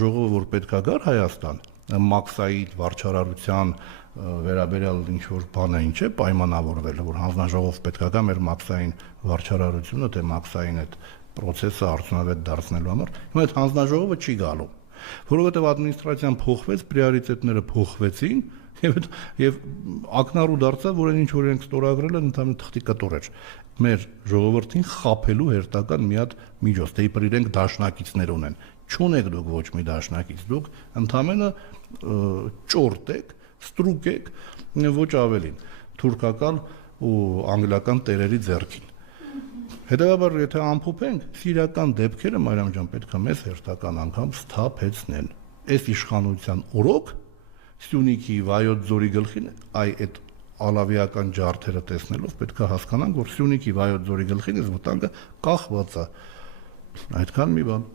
Ժողովը որ պետքա գար Հայաստան, մաքսայի վարչարարության վերաբերյալ ինչ-որ բան է ինչ է պայմանավորվել, որ հանձնաժողով պետքա գա մեր մաքսային վարչարարությունը, թե մաքսային այդ process-ը արդյունավետ դարձնելու համար, հիմա այդ հանձնաժողովը չի գալու, որովհետև ադմինիստրացիան փոխվեց, պրիորիտետները փոխվեցին, եւ ակնառու դարձավ, որ այն ինչ որ ենք ստորագրել են ընդհանուր թղթի կտոր էր։ Մեր ժողովրդին խաբելու հերթական մի հատ միջոց, դե իբր իրենք դաշնակիցներ ունեն։ Չունեք դուք ոչ մի դաշնակից, դուք ընդամենը ճորտ եք, ստրուկ եք, ոչ ավելին, թուրքական ու անգլիական տերերի ձեռքին։ Հետևաբար, եթե ամփոփենք, սիրիական դեպքերը Մարիամ ջան պետք է մեզ հերթական անգամ սթափեցնեն։ Այս իշխանության օրոք Սյունիքի Վայոց ձորի գլխին այդ ալավիական ջարդերը տեսնելով պետք է հասկանանք, որ Սյունիքի Վայոց ձորի գլխին այս վտանգը կախված է։ Այդքան մի բան։